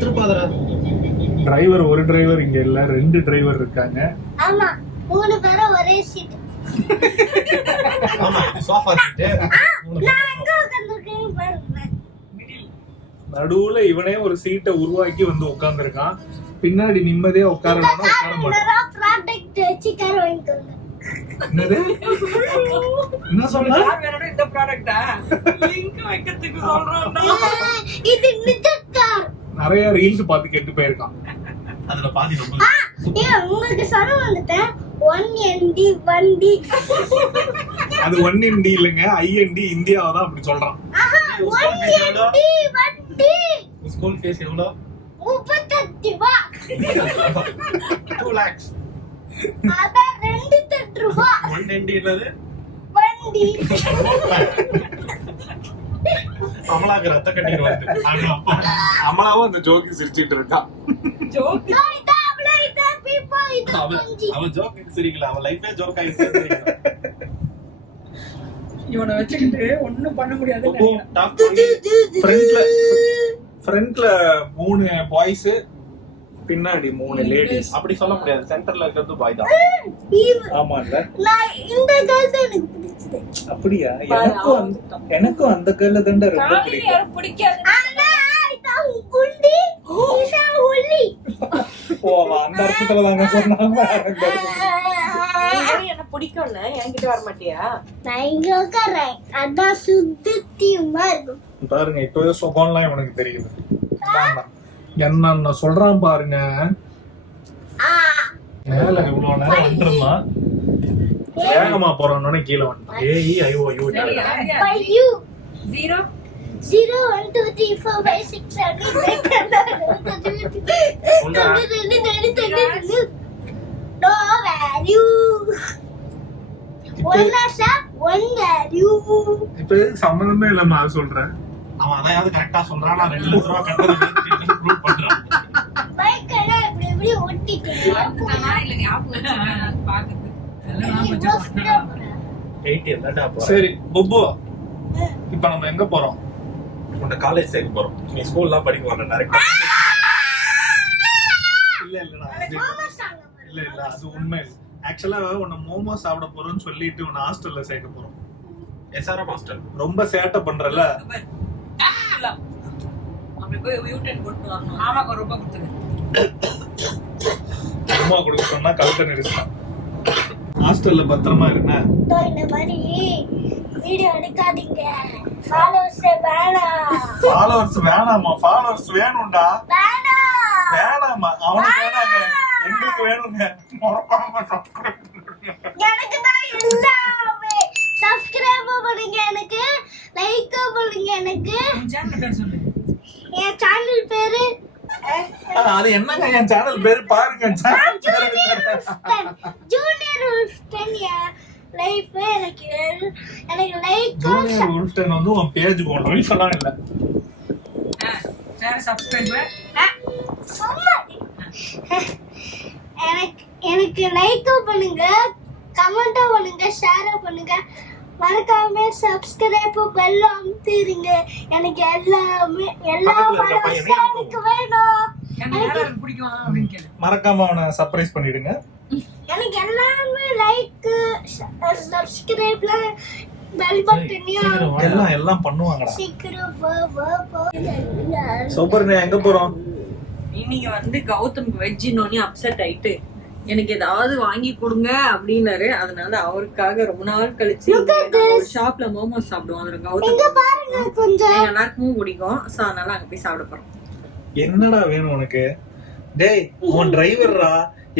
திருப்பாதரா driver ஒரு driver இங்க இல்ல, 2 டிரைவர் இருக்காங்க. ஆமா 3 பேரும் ஒரே சீட். ஆமா சோஃபா சீட். நான் எங்க உட்கார்ந்திருக்கேன் பாருங்க. நடுவுல இவனே ஒரு சீட்டை உருவாக்கி வந்து உட்கார்ந்திருக்கான். பின்னாடி நிம்மதியா உட்காரணும்னா உட்கார மாட்டான். ப்ராடக்ட் வச்சு கார் வாங்கிக்கோங்க. என்னது என்ன சொன்னா? இந்த ப்ராடக்ட்டா லிங்க் வைக்கிறதுக்கு சொல்றோம்னா இது நிஜ கார். நிறைய ரீல்ஸ் பார்த்து கெட்டு போயிருக்கான். அதுல பாதி நம்ம உங்களுக்கு சொல்ல வந்துட்டேன். 1ND 1D. அது 1ND இல்லங்க, IND இந்தியாவை தான் அப்படி சொல்றான். 1ND 1D. ஸ்கூல் ஃபீஸ் எவ்வளவு? 38 ரூபாய். 2 lakhs. அத 2 ரூபாய். 1ND என்னது? 1D. அமலாக்கு ரத்த கண்ணீர் வருது. அமலாவும் அந்த ஜோக்கி சிரிச்சிட்டு இருக்கா. ஜோக் அவன் ஜோக் சிரிக்கல, அவன் லைஃபே ஜோக் ஆயிடுச்சு. இவனை வச்சுக்கிட்டு ஒண்ணும் பண்ண முடியாது. ஃப்ரண்ட்ல 3 பாய்ஸ், பின்னாடி 3 லேடிஸ். அப்படி சொல்ல முடியாது, சென்டர்ல இருக்கிறது பாய் தான். ஆமா இல்ல, நான் இந்த கேர்ள் தான் எனக்கு பிடிச்சது. அப்படியா? எனக்கும் அந்த கேர்ல தான் ரொம்ப பிடிக்கும். பிடிக்காது. அண்ணா இதான் குண்டி, இதான் ஒல்லி. ஓ அந்த அர்த்தத்துல தாங்க சொன்னாங்க. என்ன பிடிக்கும்னு என்கிட்ட வர மாட்டியா? நான் இங்க உட்கார்றேன், அதான் சுத்தியமா இருக்கும். பாருங்க இப்பவே சுகம்லாம் இவனுக்கு தெரியுது. என்ன சொல்றான் பாருங்க. மேல இவ்வளவு நேரம் வந்துருந்தான், வேகமா போறோம்னு கீழே வந்துட்டான். ஏய் ஐயோ ஐயோ. By you 0 0 1 2 3 4 5 6 7 8 no value. One shot, one value. இப்ப சம்பந்தமே இல்லாம அது சொல்றேன். அவன் அதையாவது கரெக்டா சொல்றான். நான் 2 லட்சம் ரூபாய் கட்டணும் ப்ரூவ் பண்றான். பைக் கடை இப்படி இப்படி ஓட்டிட்டேன். இல்ல ஞாபகம் பாக்குது. சரி புப்பு, இப்ப நம்ம எங்க போறோம்? உன்னை காலேஜ் சேர்க்க போறோம். நீ ஸ்கூல்லாம் படிக்க வரல டைரக்டா. இல்ல இல்ல அது உண்மை. ஆக்சுவலா உன்னை மோமோ சாப்பிட போறோம்னு சொல்லிட்டு உன்னை ஹாஸ்டல்ல சேர்க்க போறோம். SRM hostel. ரொம்ப சேட்டை பண்றல. அப்படி போய் யூட்டன் போட்டு வரணும். ஆமாக்கு ரூபாய் கொடுத்துரு. சும்மா கொடுக்க சொன்னா கழுத்தை நெரிசலாம். ஹாஸ்டல்ல பத்திரமா இருங்க. இந்த மாதிரி வீடியோ எடுக்காதீங்க. ஃபாலோவர்ஸ் வேணாம். ஃபாலோவர்ஸ் வேணாமா? ஃபாலோவர்ஸ் வேணும்டா. வேணாமா? அவனுக்கு வேணாங்க, எங்களுக்கு வேணுங்க. எனக்கு தான் எல்லாமே. சப்ஸ்கிரைப் பண்ணுங்க, எனக்கு லைக் பண்ணுங்க. எனக்கு சேனல் பேர் சொல்லு. என் சேனல் பேரு அது என்னங்க என் சேனல் பேரு பாருங்க. ஜூனியர் உல்ஃப்டன். லைஃப் எனக்கு லைக் ஜூனியர் உல்ஃப்டன் வந்து உன் பேஜ் போடணும் சொல்லலாம் இல்ல. சேனல் சப்ஸ்கிரைபர் எனக்கு லைக் பண்ணுங்க, கமெண்ட் பண்ணுங்க, ஷேர் பண்ணுங்க. மறக்காம சப்ஸ்கிரைப் பெல் அமுத்திடுங்க. எனக்கு எல்லாமே எல்லா எனக்கு வேணும். எனக்கு பிடிக்கும் அப்படின்னு கேளு. மறக்காம அவனை சர்ப்ரைஸ் பண்ணிடுங்க. எனக்கு எல்லாமே லைக் சப்ஸ்கிரைப்ல பெல் பட்டனையும் எல்லாம் பண்ணுவாங்கடா. சீக்கிரம் சூப்பர். நீ எங்க போறோம்? இன்னைக்கு வந்து கௌதம்க்கு வெஜ்ஜினோனே அப்செட் ஆயிட்டு எனக்கு ஏதாவது வாங்கி கொடுங்க அப்படின்னாரு. அதனால அவருக்காக ரொம்ப நாள் கழிச்சு ஒரு ஷாப்ல மோமோஸ் சாப்பிடுவோம். அதுல கௌதம் பாருங்க கொஞ்சம் எல்லாருக்கும் பிடிக்கும். சோ அதனால அங்க போய் சாப்பிட போறோம். என்னடா வேணும் உனக்கு? டேய் அவன் டிரைவர்ரா,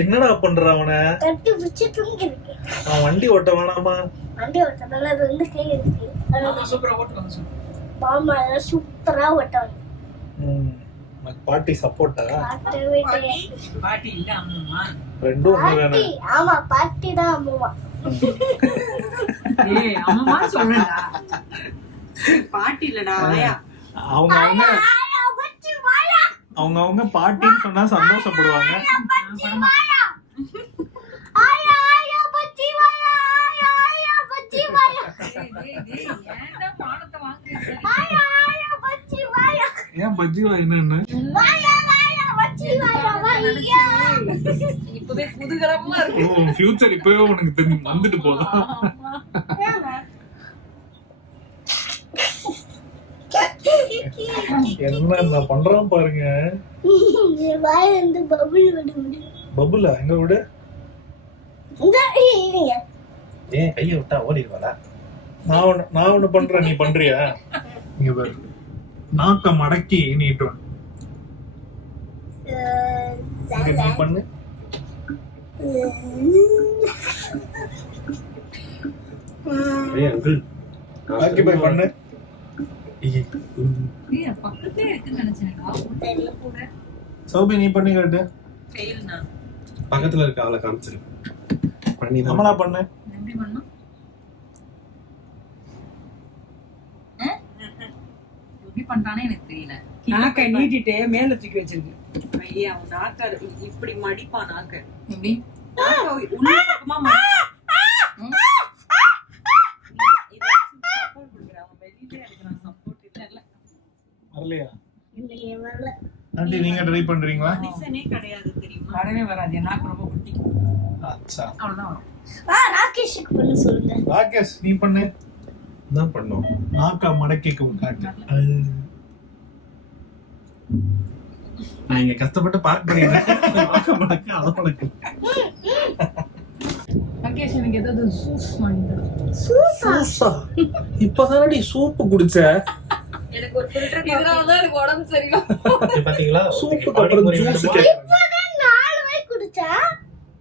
என்னடா பண்ற அவனை? கட்டி பிடிச்சி தூங்கிருக்கு. அவன் வண்டி ஓட்ட வேணாமா? வண்டி ஓட்டனால அது வந்து கை இருக்கு. சூப்பரா ஓட்டுவாங்க சார். மாமா சூப்பரா ஓட்டுவாங்க. பாட்டி சப்போர்ட்டா? பாட்டி இல்ல அம்மா. ரெண்டும் ஒண்ணு வேணாம். ஆமா பாட்டி தான் அம்மா. ஏய் அம்மா சொல்றடா. பாட்டி இல்லடா ஆயா. அவங்க பாட்டின்னு சொன்னா சந்தோஷப்படுவாங்க. ஆயா ஆயா பச்சி வாயா, ஆயா ஆயா பச்சி வாயா. ஏண்டா பானத்தை வாங்குறீங்க? ஆயா ஆயா பச்சி வாயா. ஏன் ஏன் பஜ்ஜி வாயினா என்ன? வாயா வாயா பச்சி வாயா வாயா. இப்பவே புதுகலமா இருக்கு. ஓ ஃபியூச்சர் இப்பவே உனக்கு தெரிஞ்சு வந்துட்டு போதா? என்ன பண்றான் பாருங்க. வாயில இருந்து பபுள் விடு. பபுலா எங்க விடு? இந்த நீங்க ஏன் கையை விட்டா ஓடிடுவாளா? நான் ஒண்ணு பண்றேன், நீ பண்றியா? இங்க பாரு, நாக்க மடக்கி நீட்டு நீ பண்ணு. ஏய் அங்கிள் ஆக்கிபை பண்ணு. பக்கத்தே இருக்குன்னு நினைச்சேன்டா. சௌபி நீ பண்ணி காட்டு. ஃபெயில்னா பக்கத்துல இருக்க ஆளை காமிச்சிரு. பண்ணி அமலா பண்ணு. எப்படி பண்ணனும்? எப்படி பண்றானே எனக்கு தெரியல. நாக்க நீட்டிட்டு மேல தூக்கி வச்சிருக்கு. ஐயா அவன் நாக்க இப்படி மடிப்பான் நாக்க. எப்படி? உள்ள பக்கமா மடிப்பான். இது சப்போர்ட் கொடுக்குறான். அவன் வெளியில எடுக்கிறான் சப்போர்ட் இல்ல. வரலையா? இல்லையே வரல. ஆண்டி நீங்க ட்ரை பண்றீங்களா? மனுஷனே கிடையாது தெரியுமா? வரவே வராது. நாக்கு ரொம்ப குட்டி. அச்சா. அவ்வளவுதான் வரும். ராகேஷுக்கு பண்ண சொல்லுங்க. ராகேஷ் நீ பண்ணு. என்ன பண்ணோம்? நாக்கா மடக்கிக்கு காட்டு. நான் இங்க கஷ்டப்பட்டு பார்க் பண்ணிடுறேன். ராகேஷ் எனக்கு ஏதாவது ஜூஸ் வாங்கி தரு. சூசா இப்பதானடி சூப்பு குடிச்ச. எனக்கு ஒரு ஃபில்டர் இதனாலதான் எனக்கு உடம்பு சரியில்லை. பாத்தீங்களா? சூப்புக்கு அப்புறம் ஜூஸ் கேக்குறேன். 4 வாய் குடிச்சா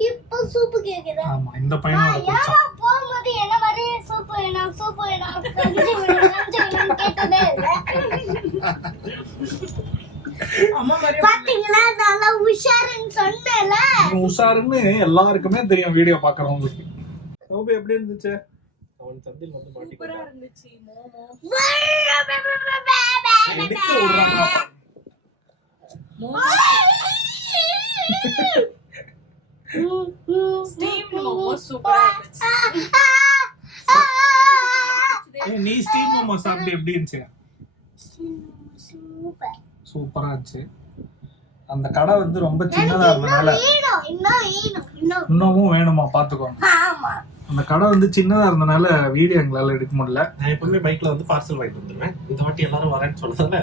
இப்போ சூப்பு கேக்குதா? ஆமா இந்த பையன் குடிச்சா. போகும்போது என்ன மாதிரி சூப்பு வேணும் கஞ்சி வேணும் கேட்டதே இல்ல. அம்மா மாதிரி பாத்தீங்களா நல்லா உஷாருன்னு சொன்னேல. உஷாருன்னு எல்லாருக்குமே தெரியும் வீடியோ பாக்குறவங்களுக்கு. சௌபி எப்படி இருந்துச்சு? அவன் சந்தில் வந்து சூப்பரா மாட்டிக்கிட்டான். இருந்துச்சு. மோமோ எதுக்கு விடுறாங்க? மோமோ ஸ்டீம் மோமோ சூப்பரா இருந்துச்சு. ஏய் நீ ஸ்டீம் மோமோ சாப்பிட்டு எப்படி இருந்துச்சு? சூப்பர். சூப்பரா இருந்துச்சு. அந்த கடை வந்து ரொம்ப சின்னதா இருந்தனால இன்னமும் வேணுமா பாத்துக்கோங்க. ஆமா. அந்த கடை வந்து சின்னதா இருந்தனால வீடியோ எங்களால எடுக்க முடியல. நான் எப்பவுமே பைக்ல வந்து பார்சல் வாங்கிட்டு வந்துருவேன். இந்த வாட்டி எல்லாரும் வரேன்னு சொன்னதால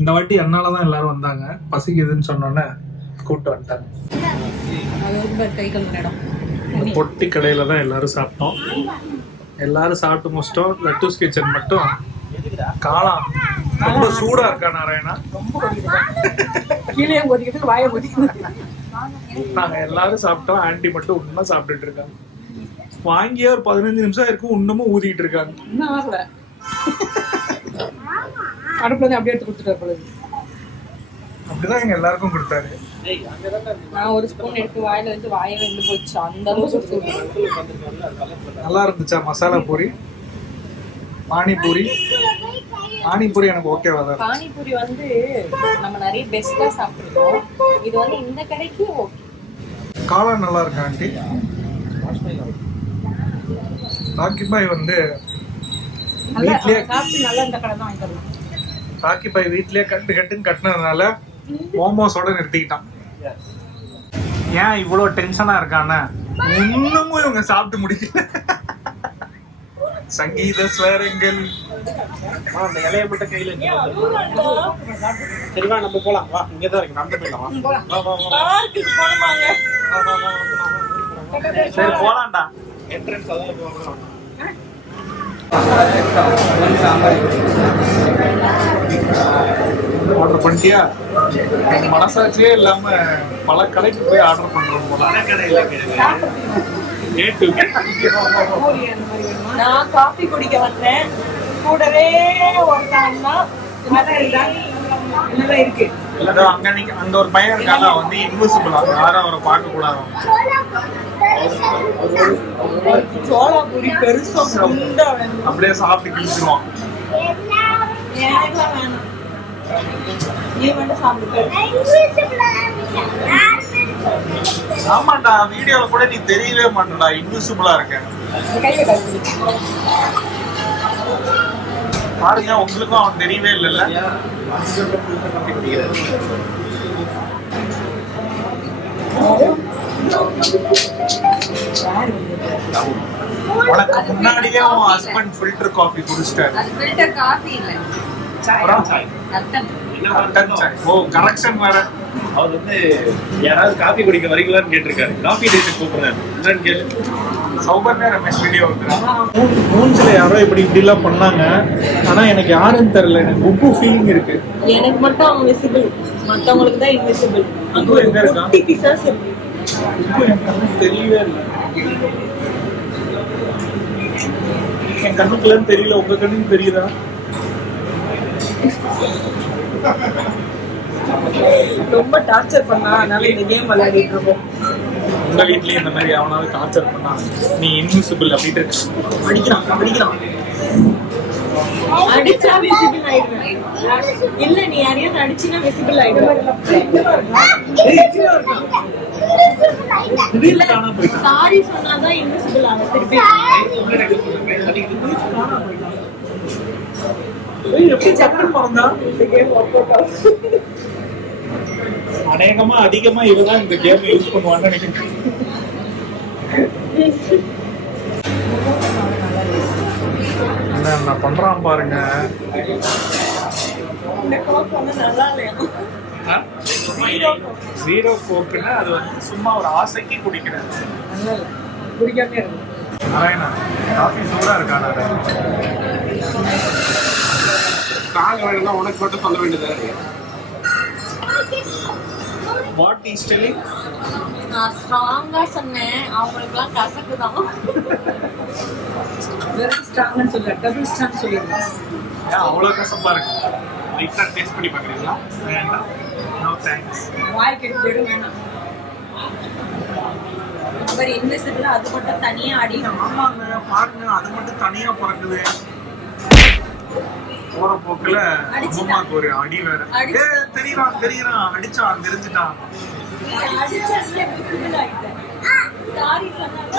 இந்த வாட்டி என்னாலதான் எல்லாரும் வந்தாங்க. பசிக்குதுன்னு சொன்னோன்னே கூப்பிட்டு வந்துட்டாங்க. அது ஒரு கை கழுவுற இடம். இந்த பொட்டி கடையில தான் எல்லாரும் சாப்பிட்டோம். எல்லாரும் சாப்பிட்டு முடிச்சிட்டோம். லட்டூஸ் கிச்சன் மட்டும் காளான் ரொம்ப சூடா இருக்கா நாராயணா? கீழே கொதிக்கிட்டு வாயை கொதிக்குது. நாங்க எல்லாரும் சாப்பிட்டோம். ஆண்டி மட்டும் உண்மை சாப்பிட்டுட்டு இருக்காங்க. வாங்கியே ஒரு 15 நிமிஷம் இருக்கும், இன்னமும் ஊதிட்டு இருக்காங்க. இன்னும் வரல. அடுப்புல இருந்து அப்படியே எடுத்து கொடுத்துட்டாரு பொழுது. அப்படிதான் எங்க எல்லாருக்கும் கொடுத்தாரு. நான் ஒரு ஸ்பூன் எடுத்து வாயில வச்சு வாயை வெந்து போச்சு. அந்த அளவுக்கு சூடு. நல்லா இருந்துச்சா மசாலா பூரி? பானிபூரி பானிபூரி எனக்கு ஓகேவா தான். பானிபூரி வந்து நம்ம நிறைய பெஸ்டா சாப்பிட்டுருக்கோம். இது வந்து இந்த கடைக்கு ஓகே. காளான் நல்லா இருக்கு ஆண்டி. ராக்கிபாய் வந்து வீட்லயே சாப்பிட்டு நல்லா இந்த கடை தான் வாங்கி தரலாம். ராக்கிபாய் வீட்லயே கட்டுன்னு கட்டினதுனால மோமோஸோட நிறுத்திக்கிட்டான். ஏன் இவ்வளவு டென்ஷனா இருக்கானே? இன்னமும் இவங்க சாப்பிட்டு முடிக்கல. சங்கீத ஸ்வரங்கள். அந்த இலைய மட்டும் கையில சரிவா நம்ம போலாம். வா இங்கதான் இருக்கு. நடந்து போயிடலாம். வா வா வா. பார்க்குக்கு போணுமாங்க. வா வா வா. சரி போலாம்டா. என்ட்ரன்ஸ் அதான் போகலாம். ஆர்டர் பண்ணிட்டியா? எனக்கு மனசாட்சியே இல்லாம பல கடைக்கு போய் ஆர்டர் பண்றோம் போல. நான் காபி குடிக்க வந்தேன். கூடவே ஒருத்தவன்னா என்னதான் இருக்கு. அங்க ஒரு பையன் இருக்காங்க, வந்து இன்விசிபிள். அவங்க யாரும் அவரை பார்க்க கூடாது. சோளாபுரி பெருசா குண்டா வேணும். அப்படியே சாப்பிட்டு கிழிச்சிருவான். ஏன்லாம் வேணும். நீ மட்டும் சாப்பிட்டு. ஆமாண்டா, வீடியோல கூட நீ தெரியவே மாட்டடா, இன்விசிபிளா இருக்க. கையை கழுவி. பாருங்க, உங்களுக்கும் அவன் தெரியவே இல்லைல்ல. உனக்கு முன்னாடியே உன் ஹஸ்பண்ட் ஃபில்டர் காஃபி குடிச்சிட்டாரு. அது ஃபில்டர் காஃபி இல்ல, ஓ கரெக்ஷன் வேற. அவர் வந்து யாராவது காஃபி குடிக்க வரீங்களான்னு கேட்டிருக்காரு. காஃபி டேட் கூப்பிடுறாரு. என்னன்னு கேளு. சௌபர்யா ரமேஷ் வீடியோ மூஞ்சில யாரோ இப்படி எல்லாம் பண்ணாங்க. ஆனா எனக்கு யாருன்னு தெரியல. எனக்கு உப்பு ஃபீலிங் இருக்கு. எனக்கு மட்டும் அவன் விசிபிள், மத்தவங்களுக்கு தான் இன்விசிபிள். அங்க எங்க இருக்கா? குட்டி பிசாசு இருக்கு. உப்பு எனக்கு கண்ணுக்கு தெரியவே இல்லை. என் கண்ணுக்குலாம் தெரியல, உங்க கண்ணுக்கு தெரியுதா? ரொம்ப டார்ச்சர் பண்ணா, அதனால இந்த கேம் விளையாடிட்டு இருக்கோம். உங்க வீட்லயும் இந்த மாதிரி அவனாவது டார்ச்சர் பண்ணா நீ இன்விசிபிள் அப்படின்ட்டு அடிக்கிறான். அடிச்சா விசிபிள் ஆயிடுவேன். இல்ல, நீ யாரையாவது அடிச்சினா விசிபிள் ஆயிடுவேன். சாரி சொன்னாதான் இன்விசிபிள் ஆகும். திருப்பி எப்படி சக்கரம் பிறந்தா? அநேகமா அதிகமா இவதான் இந்த கேம் யூஸ் பண்ணுவான்னு நினைக்கிறேன். என்ன பண்றான் பாருங்க. இந்த கோக் வந்து நல்லா இல்லையா? ஜீரோ கோக்குன்னா அது வந்து சும்மா ஒரு ஆசைக்கு குடிக்கிறேன். நல்லா இல்லை, குடிக்காம இருக்கு. நாராயணா, காஃபி சூடா இருக்கானா? காங்க வேணும்னா உனக்கு மட்டும் சொல்ல வேண்டியது. What is telling? நான் ஸ்ட்ராங்கா சொன்னேன், அவங்களுக்குலாம் கசக்குதான். வெரி ஸ்ட்ராங்னு சொல்ல, டபுள் ஸ்ட்ராங் சொல்லிருங்க. ஏன் அவ்வளோ கசப்பா இருக்கு? லைட்டா டேஸ்ட் பண்ணி பார்க்குறீங்களா? வேண்டாம், நோ தேங்க்ஸ். வாய் கெட்டு போயிடும், வேணாம். அவர் இன்விசிபிள், அது மட்டும் தனியா அடிக்கணும். ஆமாங்க, பாருங்க, அது மட்டும் தனியா பிறக்குது. போற போக்குல அம்மாக்கு ஒரு அடி வேற. தெரியறான் அடிச்சான், தெரிஞ்சுட்டான். அடிச்சதுல விசிபிள் ஆயிட்டேன். சாரி சொன்னாங்க.